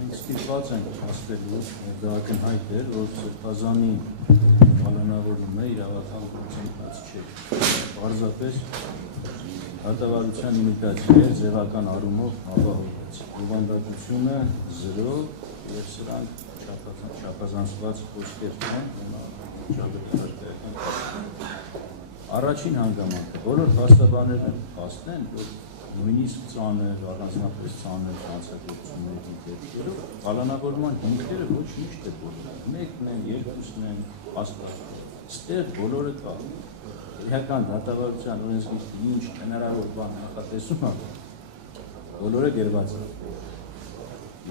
Մենք ստիպված ենք հասնելու, դա ակնհայտ էր, որ Սրբազանի պալանավորումը իրավական չէ։ Պարզապես հատավարության իմիտացիա է, ձևական առումով ապահովված։ Բովանդակությունը 0 եւ սրանք չափազանցված խոսքեր են, առաջին հանգամանքը, բոլոր փաստաբաններն փաստեն, որ նույնիսկ ծանր, առանձնապես ծանր հանցագործությունների դեպքերով պալանավորման հիմքերը ոչ միշտ է բոլորը, մեկն են, երկուսն են, ստեղ բոլորը կա, իրական դատավարության օրենսգիրքի ինչ հնարավոր բան նախատեսում է, բոլորը գրված է,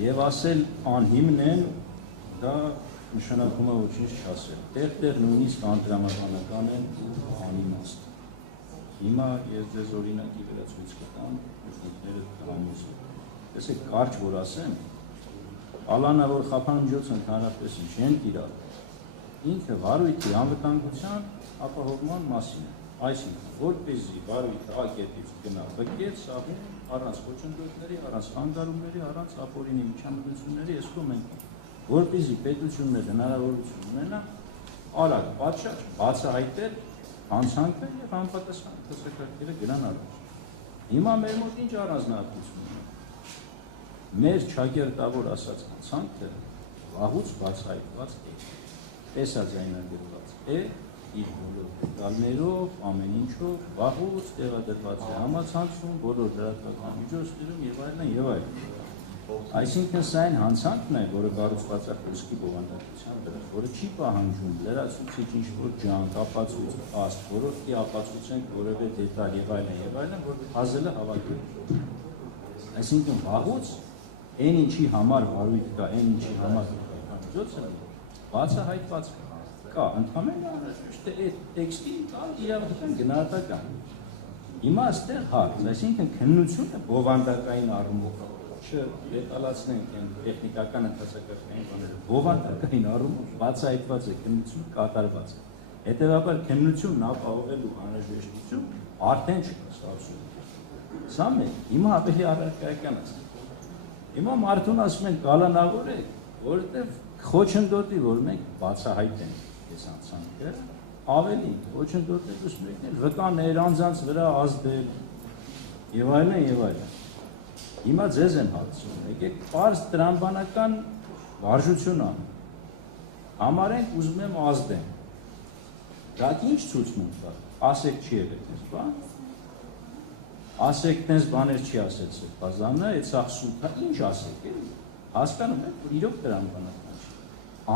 եւ ասել անհիմն են, դա նշանակում է ոչինչ չասել, տեղ-տեղ նույնիսկ անդրամաբանական են անիմաստ։ Հիմա ես ձեզ օրինակի վերացույց կտամ, ուշնիկները համոզում։ Տեսեք, կարճ որ ասեմ, պալանավոր խափանմիջոցը ընդհանրապես չեն տիրալ, ինքը վարույթի անվտանգության ապահովման մասին է, այսինքն, որպեսզի վարույթը A կետից գնա B կետ, սաղին առանց խոչընդոտների, առանց խանգարումների, առանց ապօրինի միջամտությունների, այսքան մենք, որպեսզի պետությունները հնարավորություն ունենա, արագ պատշաճ բացահայտել հանցանքը եւ անպատասխան տեսակարգերը գնան առաջ։ Հիմա մեր մոտ ինչ առանձնահատկություն ունի։ Մեր ճակերտավոր ասած հանցանքը վաղուց բացահայտված է, տեսաձայնագրված է իր բոլոր դետալներով, ամեն ինչով, վաղուց տեղադրված է համացանցում, բոլոր լրատվական միջոցներում եւ այլն եւ այլն։ Այսինքն սա այն հանցանքն է, որը կառուցված է խոսքի բովանդակության վրա, որը չի պահանջում լրացուցիչ ինչ-որ ջանք, ապացույց, փաստ, որովհետեւ ապացուցենք որևէ դետալ եւ այլն, որ հազելը հավաքել։ Այսինքն վաղուց այն ինչի համար վարույթ կա, այն ինչի համար միջոցը բացահայտված կա, ընդհանրապես անհրաժեշտ է այդ տեքստին տալ իրավական գնահատական։ Հիմա այստեղ հարց, այսինքն քննությունը բովանդակային առումով չդետալացնենք այն տեխնիկական ընթացակարգային բաները, բովանդակային առումով բացահայտված է քննությունը կատարված է։ Հետևաբար քննությունն ապահովելու անհրաժեշտություն արդեն չկա ստացվում։ Սա մեկ, հիմա ավելի առարկայական է։ Հիմա մարդուն ասում են կալանավորեք, որովհետև խոչընդոտի, որ մենք բացահայտենք այս հանցանքը, ավելի խոչընդոտել ուսում եկնել վկաներ, անձանց վրա ազդել եւ այլն եւ այլն։ Հիմա ձեզ են հարցում, եկեք պարզ տրամբանական վարժություն անենք, համարենք ուզում եմ ազդեմ, դա ինչ ցուցմունք կա, ասեք չի եղել տես բան, ասեք տես բաներ չի ասել Սրբազանը, այդ սաղ սուտա, ինչ ասեք, հասկանում եք, որ իրոք տրամբանական չի,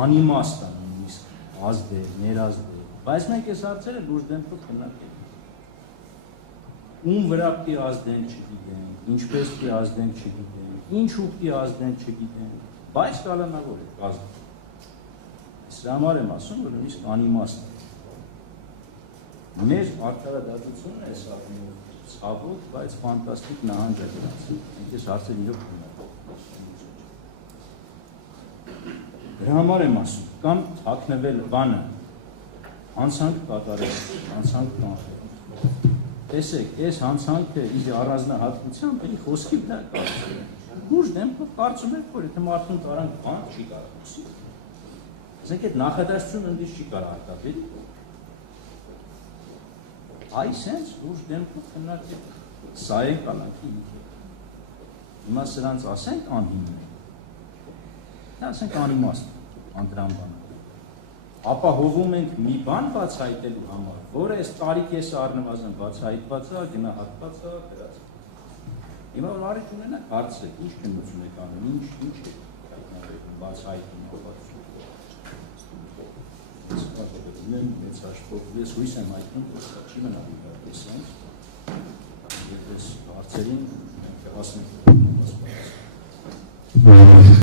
անիմաստ է նույնիսկ ազդել, ներազդել, բայց մենք այս հարցերը լուրջ դեմքով քննարկել ում վրա պիտի ազդենք չգիտենք, ինչպես պիտի ազդենք չգիտենք, ինչու պիտի ազդենք չգիտենք, բայց կալանավոր է ազդենք։ Սրա համար եմ ասում, որ նույնիսկ անիմաստ է։ Մեր արդարադատությունը է սա ցավոք, բայց ֆանտաստիկ նահանջ է դրանց։ Մենք այս հարցերը իրոք քննարկում։ Դրա համար եմ ասում, կամ թաքնվել բանը, հանցանք կատարել, հանցանք կանխել։ Տեսեք, այս հանցանքը իր առանձնահատկությամբ էլի խոսքի վրա կարծում է։ Լուրջ դեմքով կարծում եք, որ եթե մարդուն տարանք բան չի կարող խոսի։ Ասենք այդ նախադասությունը ընդից չի կարող արտադրել։ Այս հենց լուրջ դեմքով քննարկել։ Սա է կանանքի ինքը։ Հիմա սրանց ասենք անհիմն է։ Դա ասենք անիմաստ, անդրամբան։ Ապահովում ենք մի բան բացահայտելու համար, որը այս տարի կեսը առնվազն բացահայտված է, գնահատված է, դրած։ Հիմա որ արիք ունենակ հարցրեք, ինչ քննություն եք անում, ինչ է բացահայտում ապացույց։ Մեծ հաշվով ես հույս եմ հայտնում, որ դա չի մնալու այսպես, եւ այս հարցերին մենք հասնենք։